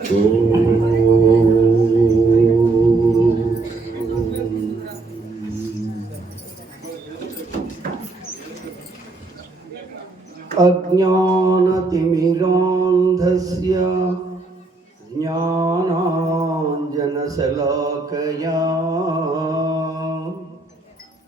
अज्ञानतिमिरान्धस्य ज्ञानाञ्जनशलाकया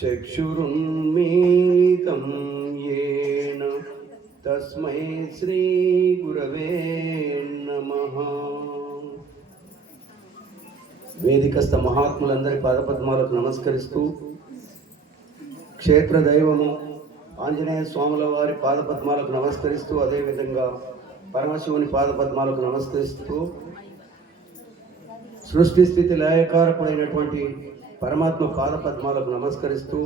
चक्षुरुन्मीलितं येन तस्मै श्रीगुरवे नमः. వేదికస్థ మహాత్ములందరి పాదపద్మాలకు నమస్కరిస్తూ, క్షేత్ర దైవము ఆంజనేయ స్వాముల వారి పాదపద్మాలకు నమస్కరిస్తూ, అదేవిధంగా పరమశివుని పాదపద్మాలకు నమస్కరిస్తూ, సృష్టి స్థితి లయకారకుడైనటువంటి పరమాత్మ పాదపద్మాలకు నమస్కరిస్తూ,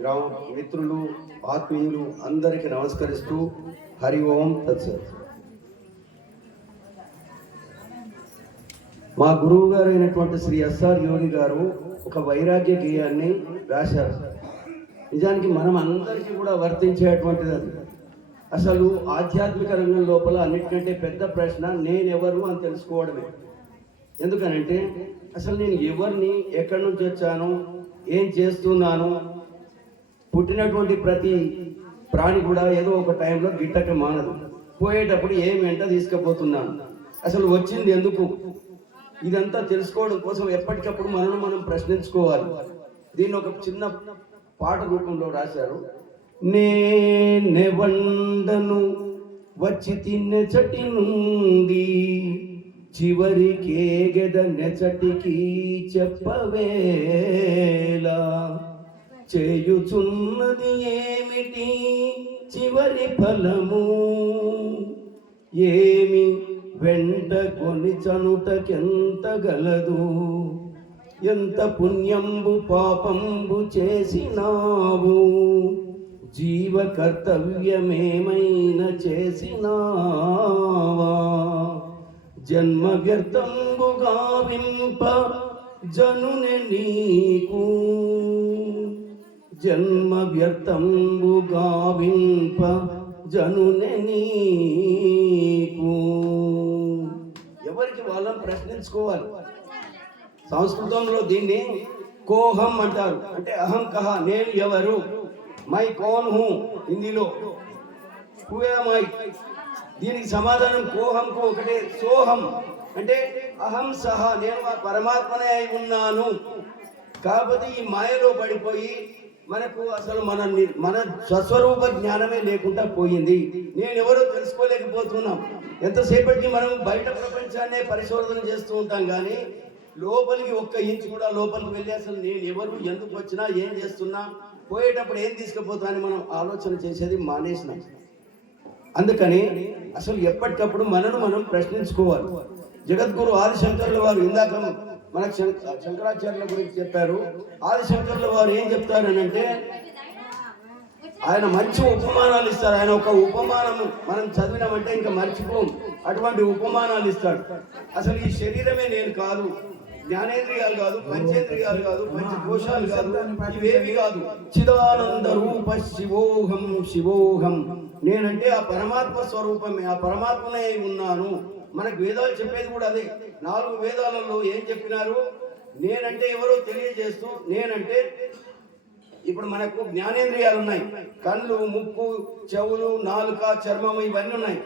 గ్రామ మిత్రులు ఆత్మీయులు అందరికీ నమస్కరిస్తూ, హరి ఓం తత్సత్. మా గురువు గారు అయినటువంటి శ్రీ ఎస్ఆర్ యోగి గారు ఒక వైరాగ్య గేయాన్ని రాశారు. నిజానికి మనం అందరికీ కూడా వర్తించేటువంటిది అది. అసలు ఆధ్యాత్మిక రంగం లోపల అన్నిటికంటే పెద్ద ప్రశ్న నేనెవరు అని తెలుసుకోవడమే. ఎందుకనంటే అసలు నేను ఎవరిని, ఎక్కడి నుంచి వచ్చాను, ఏం చేస్తున్నాను. పుట్టినటువంటి ప్రతి ప్రాణి కూడా ఏదో ఒక టైంలో గిట్టక మానదు. పోయేటప్పుడు ఏం వెంట తీసుకుపోతున్నాను, అసలు వచ్చింది ఎందుకు, ఇదంతా తెలుసుకోవడం కోసం ఎప్పటికప్పుడు మనం ప్రశ్నించుకోవాలి. దీన్ని ఒక చిన్న పాట రూపంలో రాశారు. నేనెవండను వచ్చి తిన్నెచటి నుండి చివరికేగెద నెచటికి చెప్పవేలా, చేయుచున్నది ఏమిటి చివరి ఫలము, ఏమి వెంట కొని చనుటకెంత గలదు, ఎంత పుణ్యంబు పాపంబు చేసినావు, జీవ కర్తవ్యమేమైనా చేసినావా, జన్మ వ్యర్థంబు గావింప జనునే నీకు, జన్మ వ్యర్థంబు గావింప జనునే నీకు. ఎవరికి వాళ్ళని ప్రశ్నించుకోవాలి. సంస్కృతంలో దీన్ని కోహం అంటారు. అంటే అహం కహా, నేను ఎవరు, మై కౌన్ హూ హిందీలో హూ యామ్ ఐ. దీనికి సమాధానం కోహంకు ఒకటే సోహం, అంటే అహం సహా, నేను ఆ పరమాత్మనే అయి ఉన్నాను. కాకపోతే ఈ మాయలో పడిపోయి మనకు అసలు మన స్వస్వరూప జ్ఞానమే లేకుండా పోయింది. నేను ఎవరో తెలుసుకోలేకపోతున్నాం. ఎంతసేపటికి మనం బయట ప్రపంచాన్నే పరిశోధన చేస్తూ ఉంటాం, కానీ లోపలికి ఒక్క ఇంచు కూడా లోపలికి వెళ్ళి అసలు నేను ఎవరు, ఎందుకు వచ్చినా, ఏం చేస్తున్నా, పోయేటప్పుడు ఏం తీసుకుపోతా అని మనం ఆలోచన చేసేది మానేసినాం. అందుకని అసలు ఎప్పటికప్పుడు మనం ప్రశ్నించుకోవాలి. జగద్గురు ఆదిశంకరుల వారు ఇందాక మనకు శంకరాచార్యుల గురించి చెప్పారు. ఆదిశంకరుల వారు ఏం చెప్తారు అని అంటే, ఆయన మంచి ఉపమానాలు ఇస్తారు. ఆయన ఒక ఉపమానం మనం చదివినామంటే ఇంకా మర్చిపోం, అటువంటి ఉపమానాలు ఇస్తాడు. అసలు ఈ శరీరమే నేను కాదు, జ్ఞానేంద్రియాలు కాదు, పంచేంద్రియాలు కాదు, పంచకోశాలు కాదు, ఇవేవి కాదు. చిదానంద రూప శివోహం శివోహం, నేనంటే ఆ పరమాత్మ స్వరూపమే, ఆ పరమాత్మనే ఉన్నాను. మనకు వేదాలు చెప్పేది కూడా అదే. 4 వేదాలలో ఏం చెప్పినారు, నేనంటే ఎవరో తెలియజేస్తూ, నేనంటే ఇప్పుడు మనకు జ్ఞానేంద్రియాలు ఉన్నాయి. కళ్ళు, ముక్కు, చెవులు, నాలుక, చర్మము ఇవన్నీ ఉన్నాయి.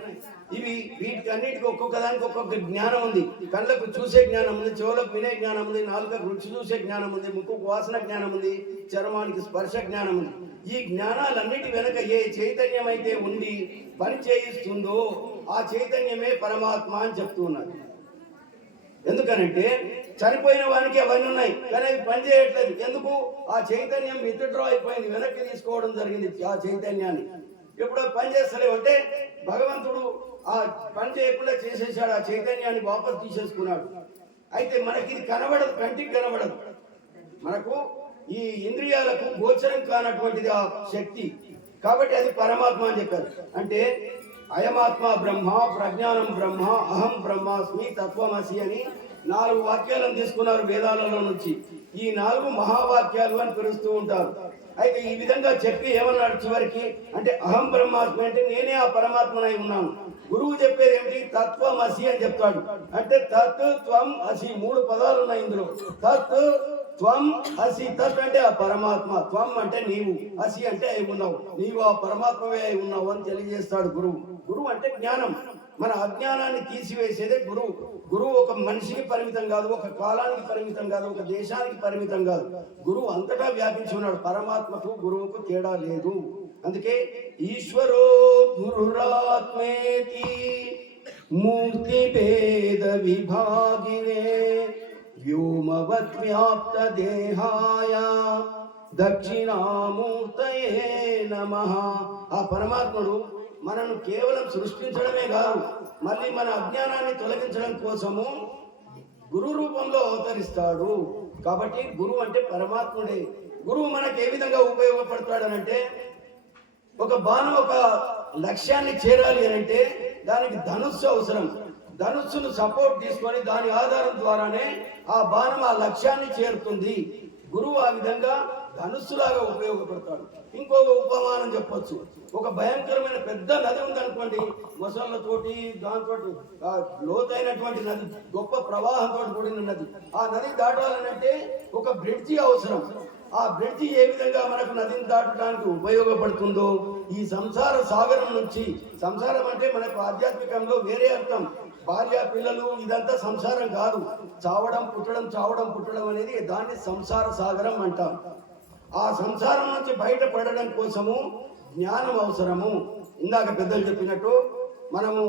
వీటికి అన్నిటికీ ఒక్కొక్క దానికి ఒక్కొక్క జ్ఞానం ఉంది. కళ్ళకు చూసే జ్ఞానం ఉంది, చెవులకు వినే జ్ఞానం ఉంది, నాలుకకు రుచి చూసే జ్ఞానం ఉంది, ముక్కుకు వాసన జ్ఞానం ఉంది, చర్మానికి స్పర్శ జ్ఞానం ఉంది. ఈ జ్ఞానాలన్నిటి వెనక ఏ చైతన్యం అయితే ఉండి పని చేయిస్తుందో ఆ చైతన్యమే పరమాత్మ అని చెప్తూ ఉన్నారు. ఎందుకనంటే చనిపోయిన వానికి అవన్నీ ఉన్నాయి, కానీ అవి పని చేయట్లేదు. ఎందుకు? ఆ చైతన్యం విత్డ్రా అయిపోయింది, వెనక్కి తీసుకోవడం జరిగింది. ఆ చైతన్యాన్ని ఎప్పుడో పని చేస్తలేవు అంటే భగవంతుడు ఆ పని చేయకుండా చేసేసాడు, ఆ చైతన్యాన్ని వాపసు తీసేసుకున్నాడు. అయితే మనకి ఇది కనబడదు, కంటికి కనబడదు. మనకు ఈ ఇంద్రియాలకు గోచరం కానటువంటిది ఆ శక్తి. కాబట్టి అది పరమాత్మ అని చెప్పారు. అంటే అయమాత్మ బ్రహ్మ, ప్రజ్ఞానం బ్రహ్మ, అహం బ్రహ్మాస్మి, తత్వమసి అని 4 వాక్యాలను తీసుకున్నారు వేదాలలో నుంచి. ఈ 4 మహావాక్యాలు అని పిలుస్తూ ఉంటారు. అయితే ఈ విధంగా చెప్పి ఏమన్నాడు చివరికి అంటే, అహం బ్రహ్మాస్మి అంటే నేనే ఆ పరమాత్మనై ఉన్నాను. గురువు చెప్పేది ఏమిటి? తత్వం అసి అని చెప్తాడు. అంటే తత్ త్వం అసి 3 పదాలు ఉన్నాయి ఇందులో. తత్ త్వం అసి. తత్ అంటే ఆ పరమాత్మ, త్వం అంటే నీవు, అసి అంటే అయి ఉన్నావు, నీవు ఆ పరమాత్మవే అయి ఉన్నావు అని తెలియజేస్తాడు గురువు. గురువు అంటే జ్ఞానం, మన అజ్ఞానాన్ని తీసివేసేదే గురువు. గురువు ఒక మనిషికి పరిమితం కాదు, ఒక కాలానికి పరిమితం కాదు, ఒక దేశానికి పరిమితం కాదు. గురువు అంతటా వ్యాపించి ఉన్నాడు. పరమాత్మకు గురువుకు తేడా లేదు. అందుకే ఈశ్వరో గురురాత్మేతి మూర్తి భేద విభాగినే వ్యోమవత్ వ్యాప్త దేహాయ దక్షిణామూర్తయే నమః. ఆ పరమాత్ముడు మనను కేవలం సృష్టించడమే కాదు, మళ్ళీ మన అజ్ఞానాన్ని తొలగించడం కోసము గురు రూపంలో అవతరిస్తాడు. కాబట్టి గురువు అంటే పరమాత్ముడే. గురువు మనకు ఏ విధంగా ఉపయోగపడతాడనంటే, ఒక బాణం ఒక లక్ష్యాన్ని చేరాలి అనంటే దానికి ధనుస్సు అవసరం. ధనుస్సును సపోర్ట్ తీసుకొని దాని ఆధారం ద్వారానే ఆ బాణం ఆ లక్ష్యాన్ని చేరుతుంది. గురువు ఆ విధంగా ధనుస్సులాగా ఉపయోగపడతాడు. ఇంకొక ఉపమానం చెప్పొచ్చు. ఒక భయంకరమైన పెద్ద నది ఉందనుకోండి, మొసళ్ళతోటి దాంతో లోతైనటువంటి నది, గొప్ప ప్రవాహంతో కూడిన నది. ఆ నది దాటాలనంటే ఒక బ్రిడ్జి అవసరం. ఆ బ్రిడ్జి ఏ విధంగా మనకు నదిని దాటడానికి ఉపయోగపడుతుందో, ఈ సంసార సాగరం నుంచి, సంసారం అంటే మనకు ఆధ్యాత్మికంలో వేరే అర్థం, భార్య పిల్లలు ఇదంతా సంసారం కాదు. చావడం పుట్టడం, చావడం పుట్టడం అనేది దాన్ని సంసార సాగరం అంటాం. ఆ సంసారం నుంచి బయటపడడం కోసము జ్ఞానం అవసరము. ఇందాక పెద్దలు చెప్పినట్టు మనము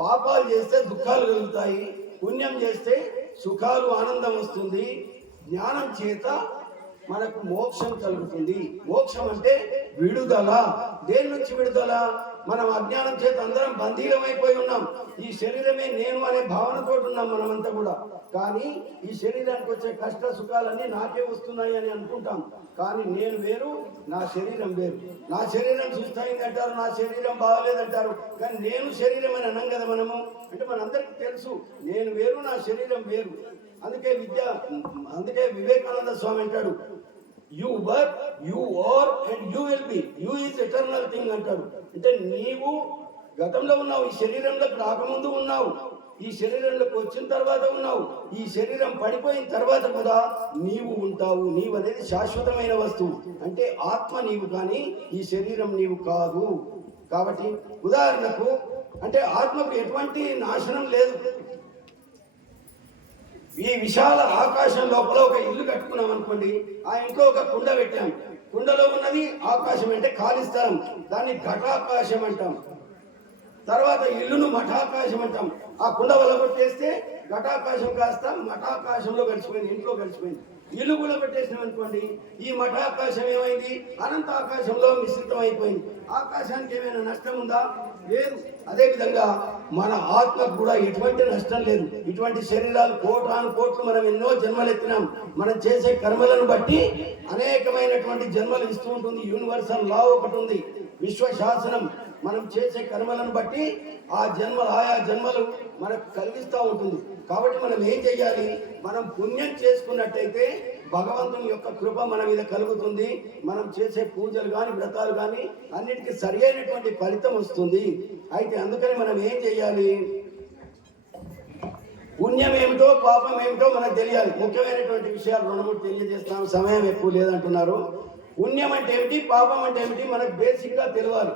పాపాలు చేస్తే దుఃఖాలు కలుగుతాయి, పుణ్యం చేస్తే సుఖాలు ఆనందం వస్తుంది. జ్ఞానం చేత మనకు మోక్షం కలుగుతుంది. మోక్షం అంటే విడుదల. దేని నుంచి విడుదల? మనం అజ్ఞానం చేత అందరం బంధీలమైపోయి ఉన్నాం. ఈ శరీరమే నేను అనే భావనతో ఉన్నాం మనమంతా కూడా. కానీ ఈ శరీరానికి వచ్చే కష్ట సుఖాలన్నీ నాకే వస్తున్నాయి అని అనుకుంటాం. కానీ నేను వేరు, నా శరీరం వేరు. నా శరీరం సుస్థైంది అంటారు, నా శరీరం బాగలేదంటారు. కానీ నేను శరీరం అని అనం కదా మనము. అంటే మనందరికీ తెలుసు నేను వేరు, నా శరీరం వేరు. అందుకే వివేకానంద స్వామి అంటాడు, you were, you are and you will be. You is eternal thing అంటాడు. అంటే నీవు గతంలో ఉన్నావు, ఈ శరీరంలోకి రాకముందు ఉన్నావు, ఈ శరీరంలోకి వచ్చిన తర్వాత ఉన్నావు, ఈ శరీరం పడిపోయిన తర్వాత కూడా నీవు ఉంటావు. నీవు అనేది శాశ్వతమైన వస్తువు. అంటే ఆత్మ నీవు, కానీ ఈ శరీరం నీవు కాదు. కాబట్టి ఉదాహరణకు అంటే ఆత్మకు ఎటువంటి నాశనం లేదు. ఈ విశాల ఆకాశం లోపల ఒక ఇల్లు కట్టుకున్నాం అనుకోండి, ఆ ఇంట్లో ఒక కుండ పెట్టాం. కుండలో ఉన్నది ఆకాశం, అంటే ఖాళీ స్థలం, దాన్ని ఘటాకాశం అంటాం. తర్వాత ఇల్లును మఠాకాశం అంటాం. ఆ కుండ వల్ల కొట్టేస్తే ఘటాకాశం కాస్త మఠాకాశంలో గడిచిపోయింది, ఇంట్లో గడిచిపోయింది. ఇల్లు కూడా పెట్టేసినాం అనుకోండి, ఈ మఠాకాశం ఏమైంది? అనంత ఆకాశంలో మిశ్రితం అయిపోయింది. ఆకాశానికి ఏమైనా నష్టం ఉందా? లేదు. అదేవిధంగా మన ఆత్మకు కూడా ఎటువంటి నష్టం లేదు. ఇటువంటి శరీరాలు కోటాను కోట్లు మనం ఎన్నో జన్మలు ఎత్తినాం. మనం చేసే కర్మలను బట్టి అనేకమైనటువంటి జన్మలు ఇస్తూ ఉంటుంది. యూనివర్సల్ లా ఒకటి ఉంది, విశ్వశాసనం. మనం చేసే కర్మలను బట్టి ఆ జన్మలు, ఆయా జన్మలు మనకు కలిగిస్తూ ఉంటుంది. కాబట్టి మనం ఏం చెయ్యాలి? మనం పుణ్యం చేసుకున్నట్టయితే భగవంతుని యొక్క కృప మన మీద కలుగుతుంది. మనం చేసే పూజలు కానీ వ్రతాలు కానీ అన్నిటికీ సరి అయినటువంటి ఫలితం వస్తుంది. అయితే అందుకని మనం ఏం చెయ్యాలి? పుణ్యం ఏమిటో పాపం ఏమిటో మనకు తెలియాలి. ముఖ్యమైనటువంటి విషయాలు 2-3 తెలియజేస్తాం, సమయం ఎక్కువ లేదంటున్నారు. పుణ్యం అంటే ఏమిటి, పాపం అంటే ఏమిటి మనకు బేసిక్గా తెలియాలి.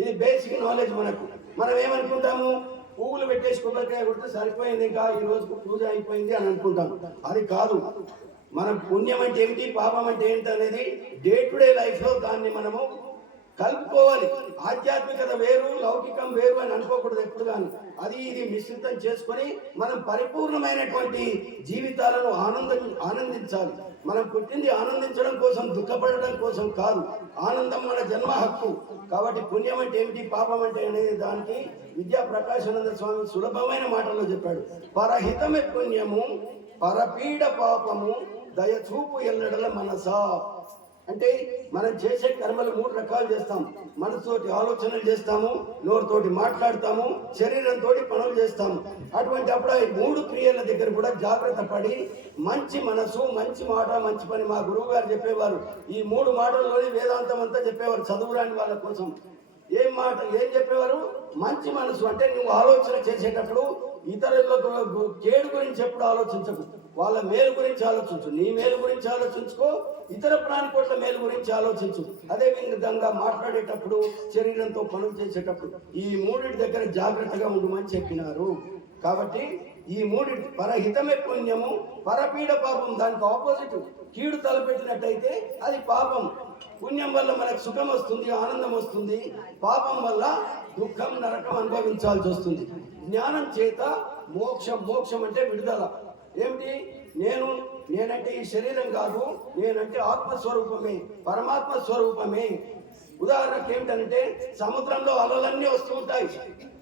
ఇది బేసిక్ నాలెడ్జ్ మనకు. మనం ఏమనుకుంటాము? పువ్వులు పెట్టేసి కొబ్బరికాయ కొడితే సరిపోయింది, ఇంకా ఈ రోజుకు పూజ అయిపోయింది అని అనుకుంటాం. అది కాదు. మనం పుణ్యం అంటే ఏమిటి, పాపం అంటే ఏంటి అనేది డే టు డే లైఫ్లో దాన్ని మనము కలుపుకోవాలి. ఆధ్యాత్మికత వేరు, లౌకికం వేరు అని అనుకోకూడదు ఎప్పుడు కానీ. అది ఇది మిశ్రితం చేసుకొని మనం పరిపూర్ణమైనటువంటి జీవితాలను ఆనందించాలి. మనం పుట్టింది ఆనందించడం కోసం, దుఃఖపడడం కోసం కాదు. ఆనందం మన జన్మ హక్కు. కాబట్టి పుణ్యం అంటే ఏమిటి, పాపం అంటే అనేది దానికి విద్యా ప్రకాశానంద స్వామి సులభమైన మాటల్లో చెప్పాడు. పరహితమే పుణ్యము, పరపీడ పాపము, దయచూపు ఎల్లడల మనసా. అంటే మనం చేసే కర్మలు 3 రకాలు చేస్తాం. మనసుతోటి ఆలోచనలు చేస్తాము, నోరుతోటి మాట్లాడతాము, శరీరంతో పనులు చేస్తాము. అటువంటి అప్పుడు ఈ 3 క్రియల దగ్గర కూడా జాగ్రత్త పడి మంచి మనసు, మంచి మాట, మంచి పని. మా గురువు గారు చెప్పేవారు, ఈ 3 మాటల్లోనే వేదాంతం అంతా చెప్పేవారు చదువురాని వాళ్ళ కోసం. ఏం చెప్పేవారు? మంచి మనసు అంటే నువ్వు ఆలోచన చేసేటప్పుడు ఇతరులకు కేడు గురించి ఎప్పుడు ఆలోచించకు, వాళ్ళ మేలు గురించి ఆలోచించు. నీ మేలు గురించి ఆలోచించుకో, ఇతర ప్రాణికోట్ల మేలు గురించి ఆలోచించు. అదే విధంగా మాట్లాడేటప్పుడు, శరీరంతో పనులు చేసేటప్పుడు ఈ మూడింటి దగ్గర జాగ్రత్తగా ఉండమని చెప్పినారు. కాబట్టి ఈ మూడింటి పరహితమే పుణ్యము, పరపీడ పాపం. దానికి ఆపోజిట్ కీడు తలపెట్టినట్టయితే అది పాపం. పుణ్యం వల్ల మనకు సుఖం వస్తుంది, ఆనందం వస్తుంది. పాపం వల్ల దుఃఖం, నరకం అనుభవించాల్సి వస్తుంది. జ్ఞానం చేత మోక్షం. మోక్షం అంటే విడుదల. ఏమిటి? నేనంటే ఈ శరీరం కాదు, నేనంటే ఆత్మస్వరూపమే, పరమాత్మ స్వరూపమే. ఉదాహరణకు ఏమిటంటే సముద్రంలో అలలన్నీ వస్తూ ఉంటాయి,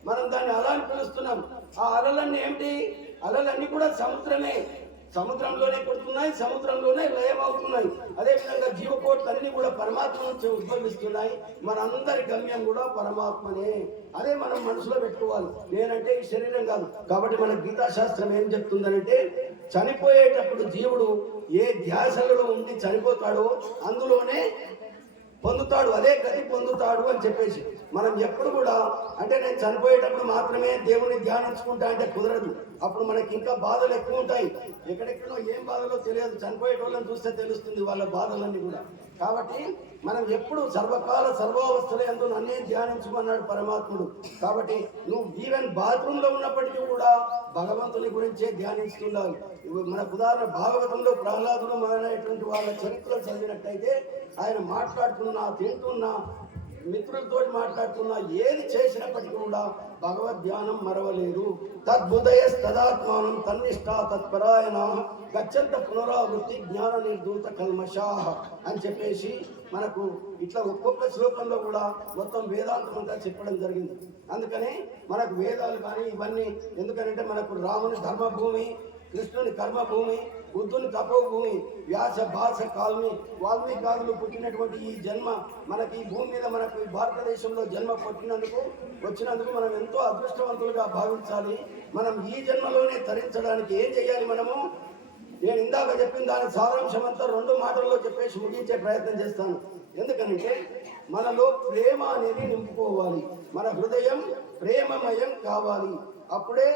మనం దాన్ని అల అని పిలుస్తున్నాం. ఆ అలలన్నీ ఏమిటి? అలలన్నీ కూడా సముద్రమే, సముద్రంలోనే పుడుతున్నాయి, సముద్రంలోనే లయం అవుతున్నాయి. అదేవిధంగా జీవకోట్లన్నీ కూడా పరమాత్మ నుంచి ఉద్భవిస్తున్నాయి. మనందరి గమ్యం కూడా పరమాత్మనే. అదే మనం మనసులో పెట్టుకోవాలి. నేనంటే ఈ శరీరం కాదు. కాబట్టి మన గీతాశాస్త్రం ఏం చెప్తుందనంటే, చనిపోయేటప్పుడు జీవుడు ఏ ధ్యాసలలో ఉండి చనిపోతాడో అందులోనే పొందుతాడు, అదే గతి పొందుతాడు అని చెప్పేసి. మనం ఎప్పుడు కూడా అంటే నేను చనిపోయేటప్పుడు మాత్రమే దేవుని ధ్యానించుకుంటా అంటే కుదరదు. అప్పుడు మనకి ఇంకా బాధలు ఎక్కువ ఉంటాయి. ఎక్కడెక్కడో ఏం బాధలో తెలియదు, చనిపోయేటోళ్ళని చూస్తే తెలుస్తుంది వాళ్ళ బాధలన్నీ కూడా. కాబట్టి మనం ఎప్పుడు సర్వకాల సర్వావస్థలే అందు నన్నే ధ్యానించుకున్నాడు పరమాత్ముడు. కాబట్టి నువ్వు ఈవెన్ బాత్రూంలో ఉన్నప్పటికీ కూడా భగవంతుని గురించే ధ్యానిస్తున్నావు. మనకు ఉదాహరణ భాగవతంలో ప్రహ్లాదుడు మొదలైనటువంటి వాళ్ళ చరిత్రలు చదివినట్టయితే ఆయన మాట్లాడుతున్నా, తింటున్నా, మిత్రులతో మాట్లాడుతున్నా, ఏది చేసినప్పటికీ కూడా భగవద్ ధ్యానం మరవలేరు. తద్బుదయ తదాత్మానం తన్నిష్ట తత్పరాయణ గచ్చంత పునరావృత్తి జ్ఞాన నిర్ధూత కల్మషాహ అని చెప్పేసి మనకు ఇట్లా ఒక్కొక్క శ్లోకంలో కూడా మొత్తం వేదాంతం అంతా చెప్పడం జరిగింది. అందుకనే మనకు వేదాలు కానీ ఇవన్నీ ఎందుకంటే మనకు రాముని ధర్మభూమి, కృష్ణుని కర్మభూమి, బుద్ధుని తపోభూమి, వ్యాస భాష కాల్మి వాల్మీకాదులు పుట్టినటువంటి ఈ జన్మ మనకి ఈ భూమి మీద మనకు ఈ భారతదేశంలో జన్మ వచ్చినందుకు మనం ఎంతో అదృష్టవంతులుగా భావించాలి. మనం ఈ జన్మలోనే తరించడానికి ఏం చేయాలి? మనము నేను ఇందాక చెప్పిన దాని సారాంశం అంతా 2 మాటల్లో చెప్పేసి ముగించే ప్రయత్నం చేస్తాను. ఎందుకంటే మనలో ప్రేమ అనేది నింపుకోవాలి. మన హృదయం ప్రేమమయం కావాలి. అప్పుడే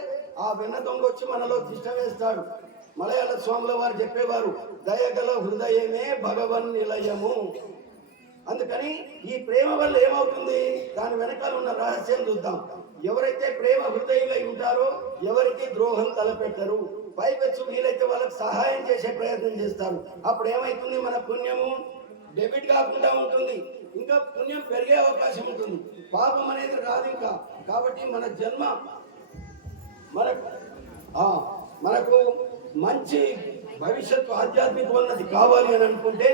ఆ వెన్న దొంగ వచ్చి మనలో తిష్ట వేస్తాడు. మలయాళ స్వాముల వారు చెప్పేవారు, దయగల హృదయమే భగవన్ నిలయము. అందుకని ఈ ప్రేమ వల్ల ఏమవుతుంది, దాని వెనకాల ఉన్న రహస్యం చూద్దాం. ఎవరైతే ప్రేమ హృదయులై ఉంటారో ఎవరికి ద్రోహం తలపెట్టరు. పైపెచ్చు వీలైతే వాళ్ళకి సహాయం చేసే ప్రయత్నం చేస్తారు. అప్పుడు ఏమైతుంది, మన పుణ్యము డెబిట్ కాకుండా ఉంటుంది, ఇంకా పుణ్యం పెరిగే అవకాశం ఉంటుంది. పాపం అనేది రాదు ఇంకా. కాబట్టి మన జన్మ మనకు మంచి భవిష్యత్తు ఆధ్యాత్మిక ఉన్నది కావాలి అని అనుకుంటే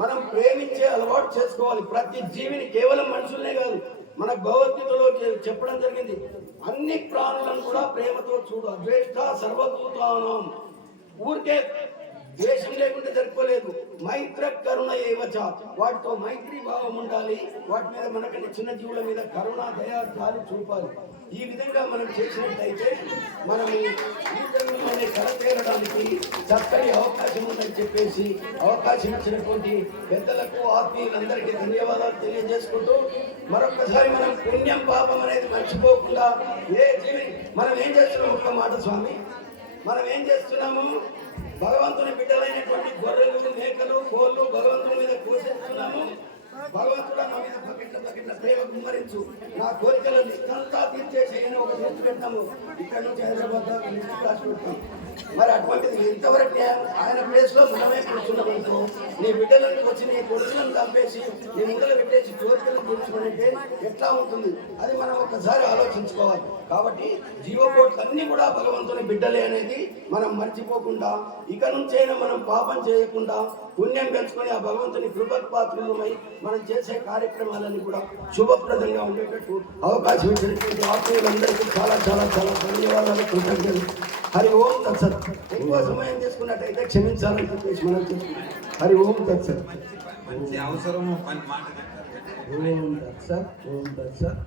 మనం ప్రేమించే అలవాటు చేసుకోవాలి. ప్రతి జీవిని, కేవలం మనుషులనే కాదు, మన భగవద్గీతలో చెప్పడం జరిగింది, అన్ని ప్రాణులను కూడా ప్రేమతో చూడు. అద్వేష్ట సర్వభూతానాం. ఊరికే ద్వేషం లేకుండా జరుపుకోలేదు. మైత్ర కరుణ ఏవచ, వాటితో మైత్రి భావం ఉండాలి. వాటి మీద మనకంటే చిన్న జీవుల మీద కరుణ, దయా, జాలి చూపాలి. ఈ విధంగా మనం చేసినట్టయితే మనం ఈ జన్మలోనే కలతేరడానికి చక్కని అవకాశం ఉందని చెప్పేసి అవకాశం ఇచ్చినటువంటి పెద్దలకు, ఆత్మీయులందరికీ ధన్యవాదాలు తెలియజేసుకుంటూ మరొకసారి మనం పుణ్యం పాపం అనేది మర్చిపోకుండా ఏ జీవి మనం ఏం చేస్తున్నాం, ఒక్క మాట స్వామి, మనం ఏం చేస్తున్నాము, భగవంతుని బిడ్డలైనటువంటి గొర్రెలు, మేకలు, కోళ్ళు భగవంతుని మీద కోసేస్తున్నాము. భగవంతుడా నా మీద బకెట్ల ప్రేమ గుమ్మరించు, నా కోరికల లిస్టంతా తీర్చేసేయని ఒక లిస్ట్ పెట్టాము. ఇక్కడ నుంచి హైదరాబాద్ దాకా లిస్ట్ రాసి పెడతాం. మరి అటువంటిది ఇంతవరకు ఆయన ప్లేస్ లో మనమే కూర్చున్నామనుకో, నీ బిడ్డలను వచ్చి నీ కొడుకులను చంపేసి నీ ముందర పెట్టేసి కోరికలను తీర్చుకునంటే ఎట్లా ఉంటుంది? అది మనం ఒకసారి ఆలోచించుకోవాలి. కాబట్టి జీవకోట్లన్నీ కూడా భగవంతుని బిడ్డలే అనేది మనం మర్చిపోకుండా ఇక నుంచైనా మనం పాపం చేయకుండా పుణ్యం పెంచుకొని ఆ భగవంతుని కృపకు పాత్రులమై మనం చేసే కార్యక్రమాలన్నీ కూడా శుభప్రదంగా ఉండేటట్టు అవకాశం ఇచ్చినటువంటి ఆత్మీయులందరికీ చాలా చాలా చాలా ధన్యవాదాలు, కృతజ్ఞతలు. హరి ఓం తత్సత్. ఎక్కువ సమయం తీసుకున్నట్టయితే క్షమించాలని చెప్పేసి మనం చెప్తున్నాం. హరి ఓం తత్సత్. ఓం తత్సత్. ఓం తత్సత్.